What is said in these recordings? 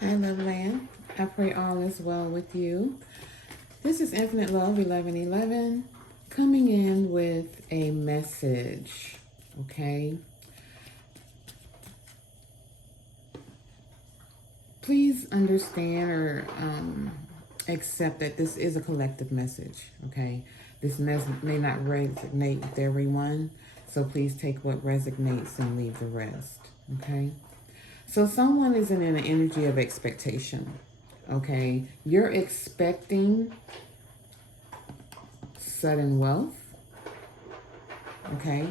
Hi, Love Land. I pray all is well with you. This is Infinite Love 1111 coming in with a message. Okay. Please understand or accept that this is a collective message. Okay. This message may not resonate with everyone. So please take what resonates and leave the rest. Okay. So someone is in an energy of expectation. Okay. You're expecting sudden wealth. Okay.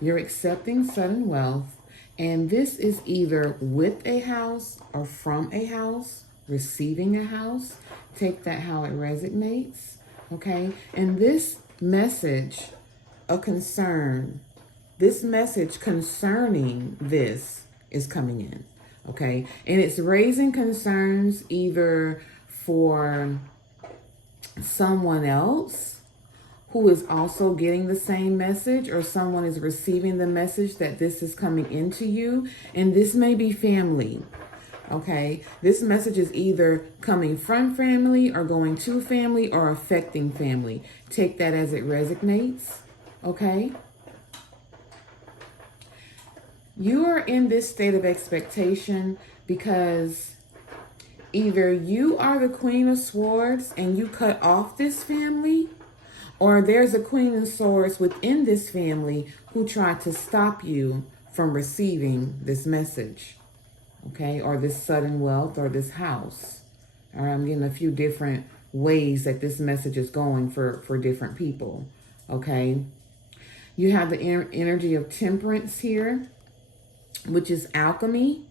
You're accepting sudden wealth. And this is either with a house or from a house, receiving a house. Take that how it resonates. Okay. And this message, a concern, this message concerning this is coming in. Okay. And it's raising concerns either for someone else who is also getting the same message, or someone is receiving the message that this is coming into you. And this may be family. Okay. This message is either coming from family or going to family or affecting family. Take that as it resonates. Okay. You are in this state of expectation because either you are the Queen of Swords and you cut off this family, or there's a Queen of Swords within this family who tried to stop you from receiving this message, okay, or this sudden wealth or this house. All right, I'm getting a few different ways that this message is going for different people, okay. You have the energy of temperance here, which is alchemy.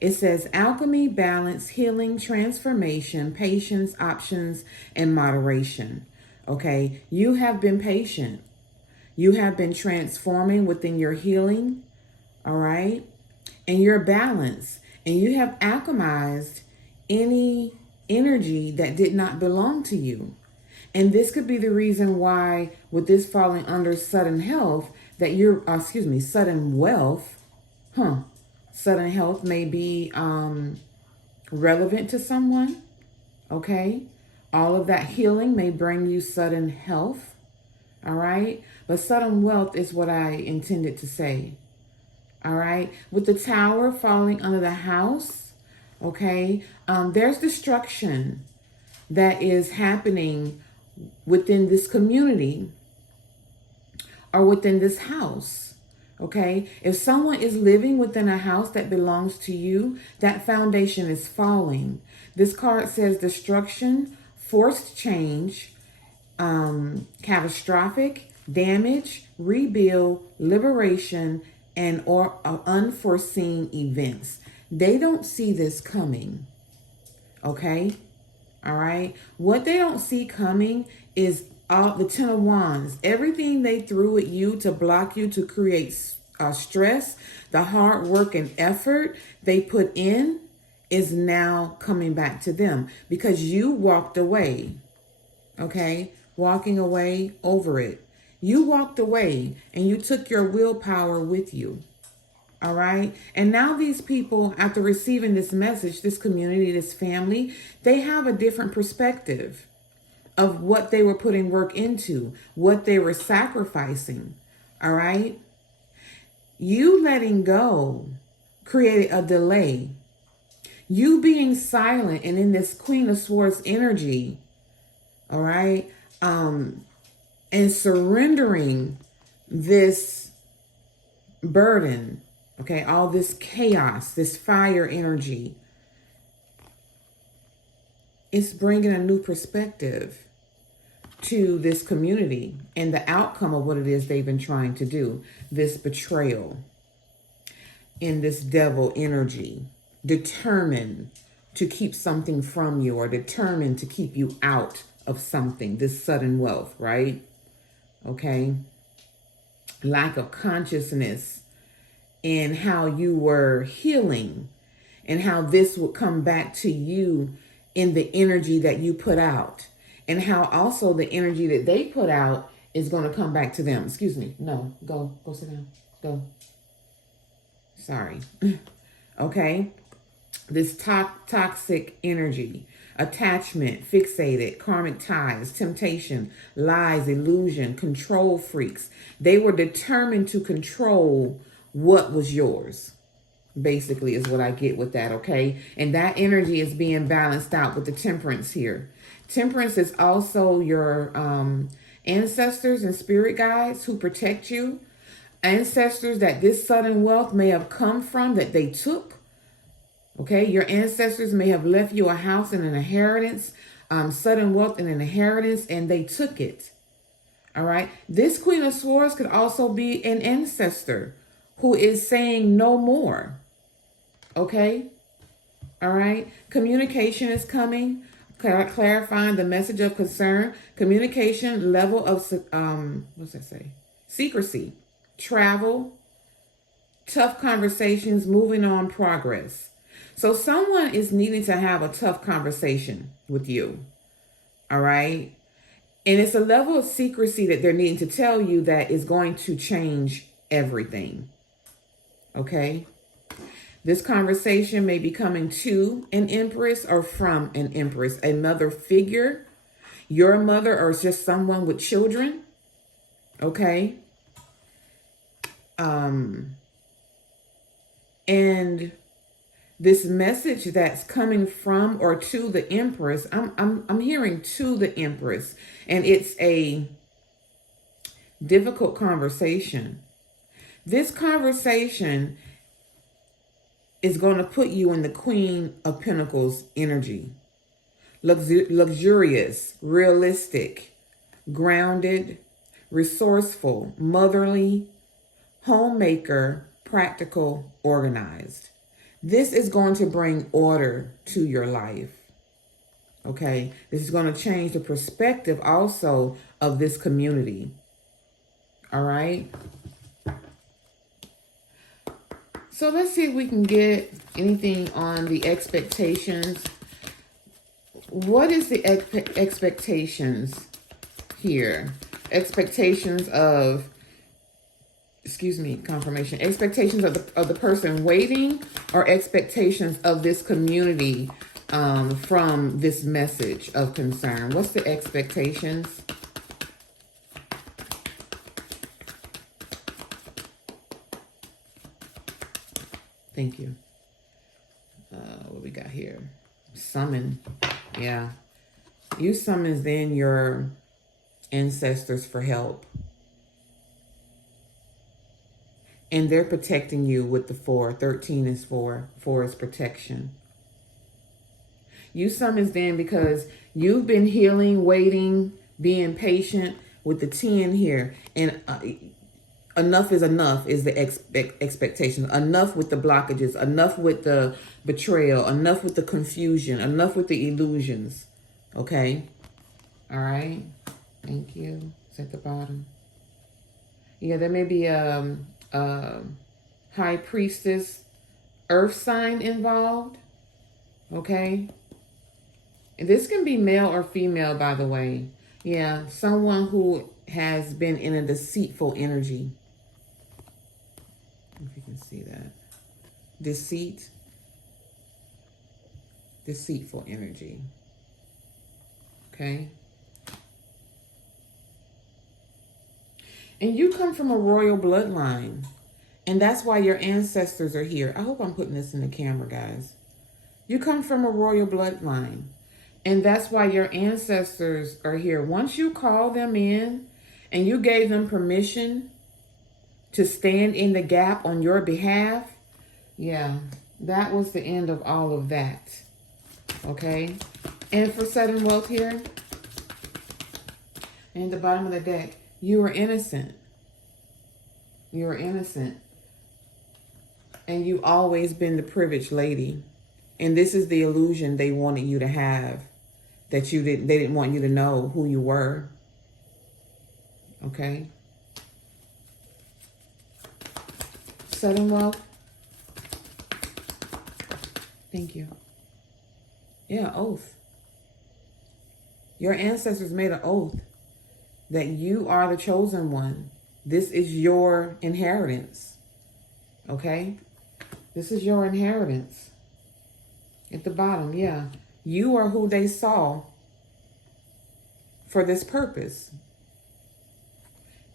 It says alchemy, balance, healing, transformation, patience, options, and moderation. Okay, you have been patient. You have been transforming within your healing, all right? And your balance. And you have alchemized any energy that did not belong to you. And this could be the reason why, with this falling under sudden health, that you're, sudden wealth, sudden health may be relevant to someone, okay? All of that healing may bring you sudden health, all right? But sudden wealth is what I intended to say, all right? With the tower falling under the house, okay, there's destruction that is happening within this community or within this house, okay? If someone is living within a house that belongs to you, that foundation is falling. This card says destruction, forced change, catastrophic, damage, rebuild, liberation, and or unforeseen events. They don't see this coming, okay? All right? What they don't see coming is all the Ten of Wands. Everything they threw at you to block you, to create stress, the hard work and effort they put in is now coming back to them because you walked away, okay? Walking away over it. You walked away and you took your willpower with you, all right? And now these people, after receiving this message, this community, this family, they have a different perspective of what they were putting work into, what they were sacrificing, all right? You letting go created a delay. You being silent and in this Queen of Swords energy, all right, and surrendering this burden, okay, all this chaos, this fire energy, it's bringing a new perspective to this community and the outcome of what it is they've been trying to do. This betrayal in this devil energy, determined to keep something from you or determined to keep you out of something, this sudden wealth, right? Okay. Lack of consciousness in how you were healing and how this would come back to you in the energy that you put out, and how also the energy that they put out is going to come back to them. Excuse me. No, go sit down. Go. Sorry. Okay. this toxic energy, attachment, fixated, karmic ties, temptation, lies, illusion, control freaks. They were determined to control what was yours, basically, is what I get with that, okay? And that energy is being balanced out with the temperance here. Temperance is also your ancestors and spirit guides who protect you. Ancestors that this sudden wealth may have come from, that they took. Okay, your ancestors may have left you a house and an inheritance, sudden wealth and an inheritance, and they took it. All right. This Queen of Swords could also be an ancestor who is saying no more. Okay. All right. Communication is coming, clarifying the message of concern. Communication level of, what's that say? Secrecy, travel, tough conversations, moving on, progress. So someone is needing to have a tough conversation with you. All right. And it's a level of secrecy that they're needing to tell you that is going to change everything. Okay. This conversation may be coming to an empress or from an empress, another figure, your mother, or just someone with children. Okay. And this message that's coming from or to the Empress, I'm hearing to the Empress, and it's a difficult conversation. This conversation is going to put you in the Queen of Pentacles energy. Luxurious, realistic, grounded, resourceful, motherly, homemaker, practical, organized. This is going to bring order to your life. Okay. This is going to change the perspective also of this community. All right. So let's see if we can get anything on the expectations. What is the expectations here? Expectations of, confirmation. Expectations of the person waiting, or expectations of this community from this message of concern. What's the expectations? Thank you. What we got here? Summon. Yeah. You summons in your ancestors for help. And they're protecting you with the 4. 13 is 4. 4 is protection. You summons them because you've been healing, waiting, being patient with the 10 here. And enough is enough is the expectation. Enough with the blockages. Enough with the betrayal. Enough with the confusion. Enough with the illusions. Okay? All right. Thank you. It's at the bottom. Yeah, there may be high priestess earth sign involved. Okay. And this can be male or female, by the way. Yeah, someone who has been in a deceitful energy. If you can see that. Deceitful energy. Okay. And you come from a royal bloodline. And that's why your ancestors are here. I hope I'm putting this in the camera, guys. You come from a royal bloodline. And that's why your ancestors are here. Once you call them in and you gave them permission to stand in the gap on your behalf, yeah, that was the end of all of that. Okay? And for sudden wealth here, and the bottom of the deck, you were innocent. You were innocent. And you've always been the privileged lady. And this is the illusion they wanted you to have. That they didn't want you to know who you were. Okay? Sudden wealth. Thank you. Yeah, oath. Your ancestors made an oath that you are the chosen one. This is your inheritance. Okay? This is your inheritance. At the bottom, yeah. You are who they saw for this purpose.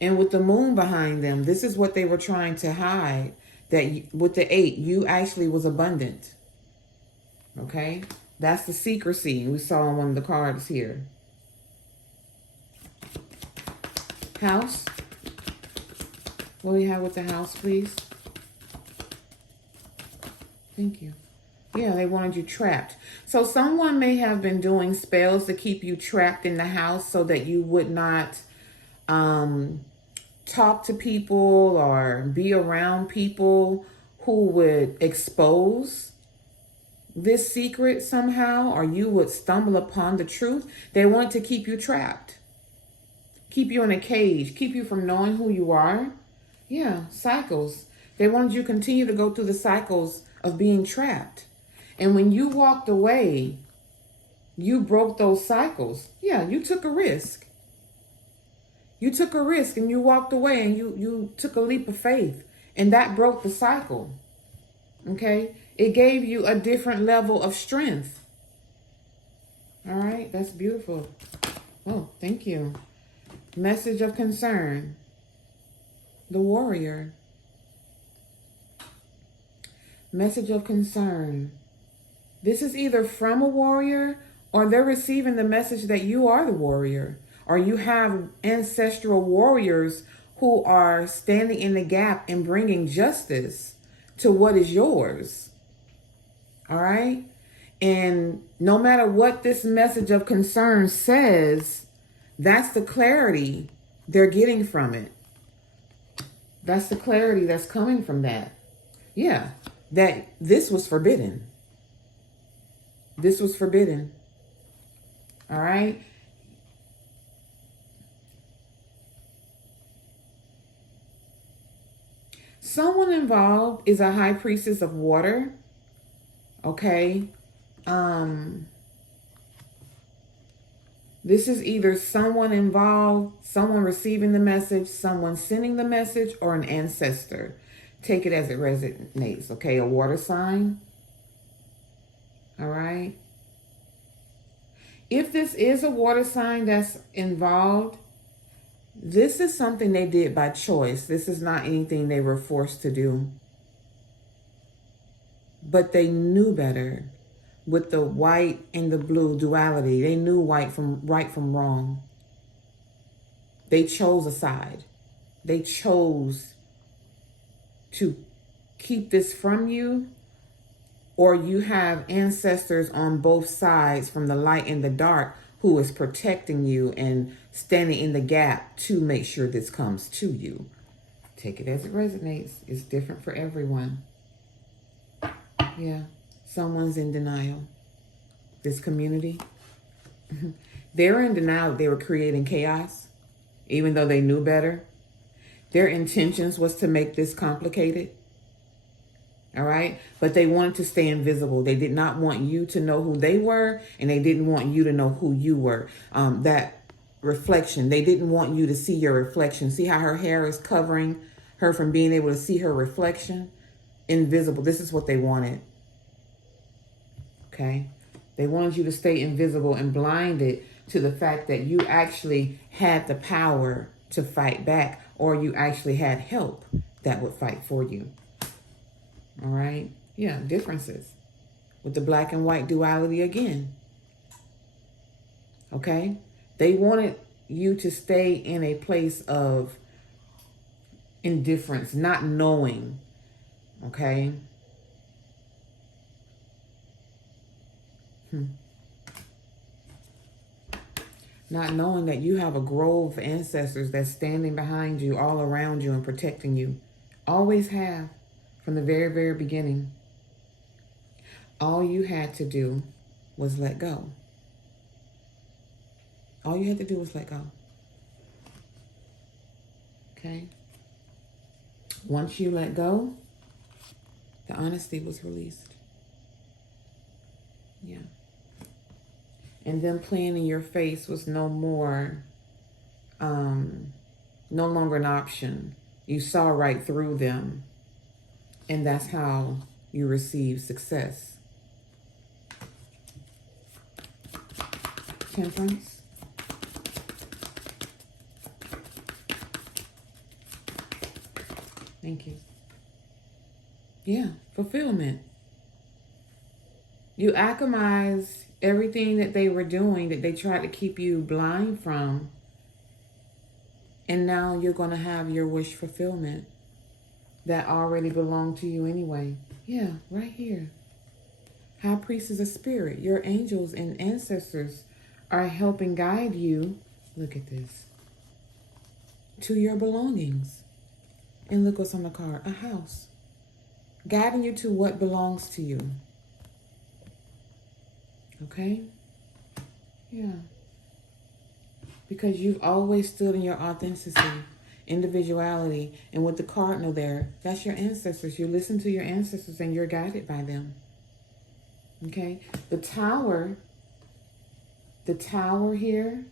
And with the moon behind them, this is what they were trying to hide. That with the 8, you actually was abundant. Okay? That's the secrecy we saw on one of the cards here. House. What do we have with the house, please? Thank you. Yeah, they wanted you trapped. So someone may have been doing spells to keep you trapped in the house so that you would not talk to people or be around people who would expose this secret somehow, or you would stumble upon the truth. They want to keep you trapped. Keep you in a cage. Keep you from knowing who you are. Yeah, cycles. They wanted you to continue to go through the cycles of being trapped. And when you walked away, you broke those cycles. Yeah, you took a risk. You took a risk and you walked away and you took a leap of faith. And that broke the cycle. Okay? It gave you a different level of strength. All right? That's beautiful. Oh, thank you. Message of concern. The warrior. Message of concern. This is either from a warrior or they're receiving the message that you are the warrior. Or you have ancestral warriors who are standing in the gap and bringing justice to what is yours. All right? And no matter what this message of concern says, that's the clarity they're getting from it. That's the clarity that's coming from that. Yeah, that this was forbidden. This was forbidden. All right? Someone involved is a high priestess of water. Okay? This is either someone involved, someone receiving the message, someone sending the message, or an ancestor. Take it as it resonates, okay? A water sign. All right? If this is a water sign that's involved, this is something they did by choice. This is not anything they were forced to do. But they knew better. With the white and the blue duality, they knew right from wrong. They chose a side. They chose to keep this from you, or you have ancestors on both sides from the light and the dark who is protecting you and standing in the gap to make sure this comes to you. Take it as it resonates. It's different for everyone. Yeah. Someone's in denial. This community, they're in denial. They were creating chaos, even though they knew better. Their intentions was to make this complicated. All right. But they wanted to stay invisible. They did not want you to know who they were, and they didn't want you to know who you were. That reflection, they didn't want you to see your reflection. See how her hair is covering her from being able to see her reflection? Invisible. This is what they wanted. Okay. They wanted you to stay invisible and blinded to the fact that you actually had the power to fight back, or you actually had help that would fight for you. All right. Yeah. Differences with the black and white duality again. Okay. They wanted you to stay in a place of indifference, not knowing. Okay. Not knowing that you have a grove of ancestors that's standing behind you, all around you and protecting you. Always have, from the very, very beginning. All you had to do was let go. All you had to do was let go. Okay? Once you let go, the honesty was released. Yeah. And them playing in your face was no longer an option. You saw right through them. And that's how you receive success. Temperance. Thank you. Yeah, fulfillment. You alchemize everything that they were doing, that they tried to keep you blind from. And now you're going to have your wish fulfillment that already belonged to you anyway. Yeah, right here. High Priest is a spirit. Your angels and ancestors are helping guide you. Look at this. To your belongings. And look what's on the card. A house. Guiding you to what belongs to you. Okay? Yeah. Because you've always stood in your authenticity, individuality. And with the cardinal there, that's your ancestors. You listen to your ancestors and you're guided by them. Okay? The tower here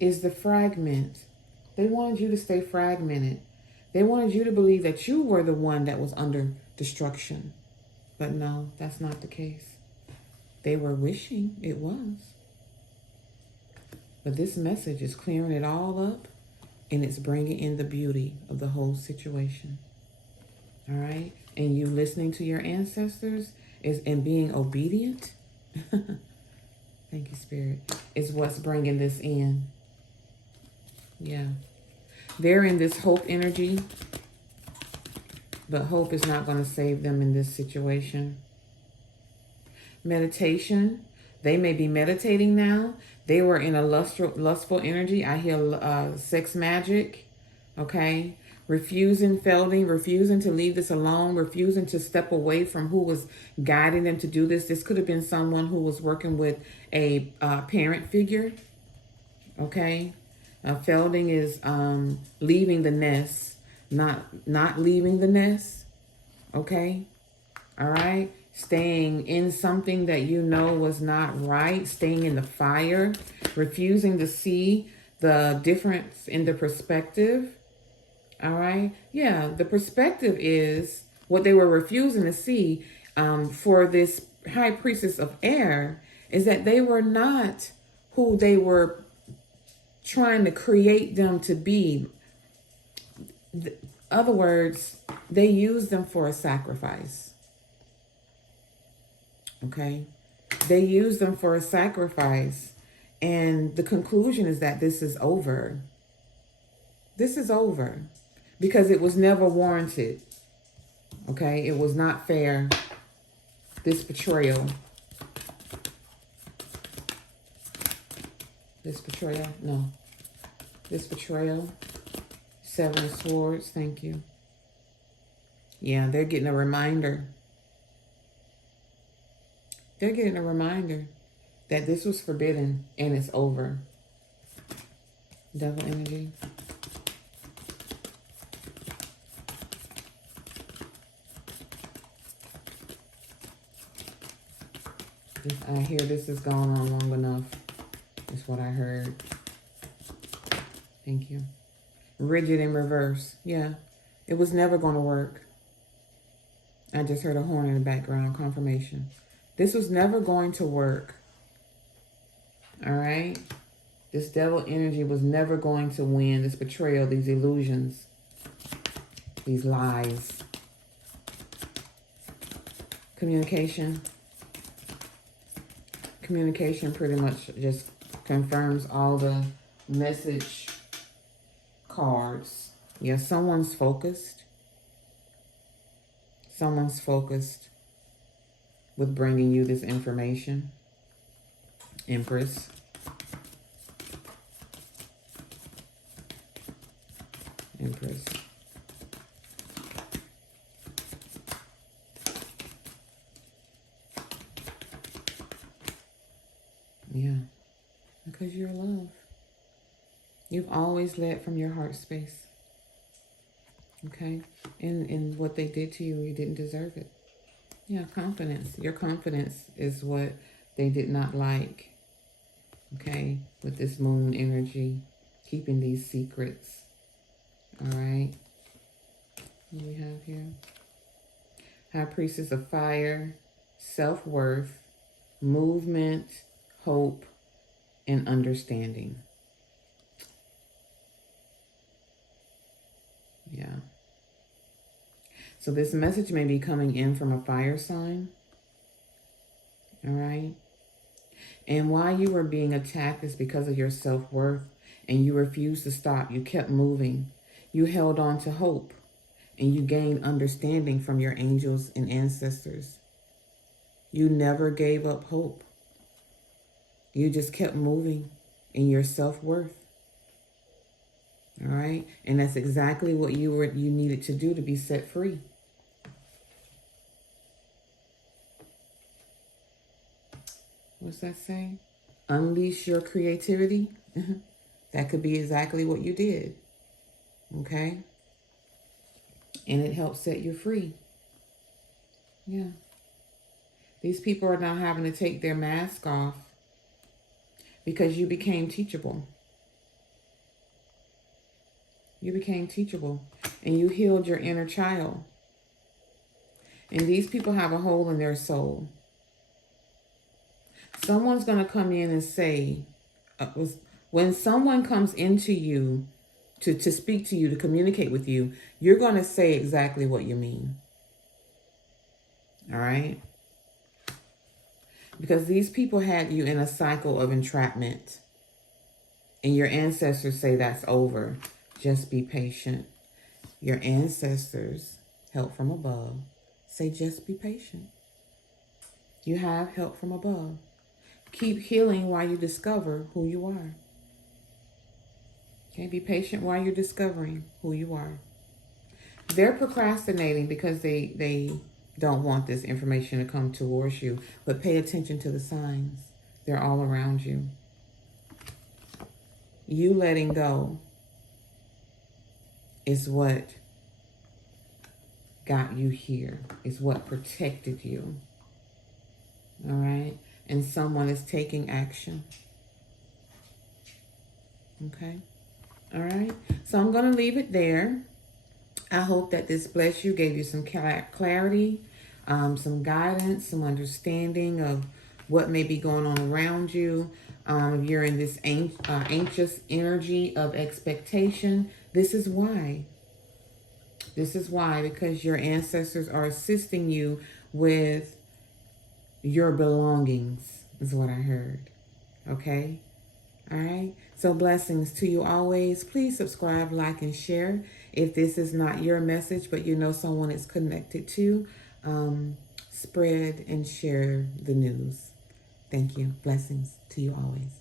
is the fragment. They wanted you to stay fragmented. They wanted you to believe that you were the one that was under destruction. But no, that's not the case. They were wishing it was. But this message is clearing it all up, and it's bringing in the beauty of the whole situation. All right? And you listening to your ancestors and being obedient, thank you, Spirit, is what's bringing this in. Yeah. They're in this hope energy, but hope is not going to save them in this situation. Meditation. They may be meditating now. They were in a lustful energy. I hear sex magic. Okay. Refusing to leave this alone. Refusing to step away from who was guiding them to do this. This could have been someone who was working with a parent figure. Okay. Felding is leaving the nest. Not leaving the nest. Okay. All right. Staying in something that you know was not right. Staying in the fire. Refusing to see the difference in the perspective. All right. Yeah. The perspective is what they were refusing to see for this high priestess of air is that they were not who they were trying to create them to be. In other words, they used them for a sacrifice. Okay? They used them for a sacrifice. And the conclusion is that this is over. This is over. Because it was never warranted. Okay? It was not fair. This betrayal. This betrayal. No. This betrayal. 7 of Swords. Thank you. Yeah, they're getting a reminder. They're getting a reminder that this was forbidden and it's over. Devil energy. I hear this has gone on long enough. Is what I heard. Thank you. Rigid in reverse. Yeah. It was never going to work. I just heard a horn in the background. Confirmation. This was never going to work. All right? This devil energy was never going to win. This betrayal, these illusions, these lies. Communication. Communication pretty much just confirms all the message cards. Yeah, someone's focused. Someone's focused with bringing you this information. Empress. Empress. Yeah, because you're love. You've always led from your heart space. Okay? And what they did to you, you didn't deserve it. Yeah, confidence. Your confidence is what they did not like. Okay? With this moon energy, keeping these secrets. All right? What do we have here? High Priestess of Fire, self-worth, movement, hope, and understanding. Yeah. So this message may be coming in from a fire sign. All right. And why you were being attacked is because of your self-worth, and you refused to stop. You kept moving. You held on to hope, and you gained understanding from your angels and ancestors. You never gave up hope. You just kept moving in your self-worth. All right? And that's exactly what you needed to do to be set free. What's that say? Unleash your creativity. That could be exactly what you did. Okay? And it helps set you free. Yeah. These people are now having to take their mask off because you became teachable. You became teachable. And you healed your inner child. And these people have a hole in their soul. Someone's going to come in and say, when someone comes into you to speak to you, to communicate with you, you're going to say exactly what you mean. All right? Because these people had you in a cycle of entrapment. And your ancestors say that's over. Just be patient. Your ancestors, help from above, say just be patient. You have help from above. Keep healing while you discover who you are. Okay, be patient while you're discovering who you are. They're procrastinating because they don't want this information to come towards you. But pay attention to the signs. They're all around you. You letting go is what got you here. Is what protected you. All right? And someone is taking action. Okay? All right? So I'm going to leave it there. I hope that this blessed you, gave you some clarity, some guidance, some understanding of what may be going on around you. If you're in this anxious energy of expectation, this is why. This is why, because your ancestors are assisting you with your belongings, is what I heard. Okay? All right? So blessings to you always. Please subscribe, like, and share. If this is not your message, but you know someone it's connected to, spread and share the news. Thank you. Blessings to you always.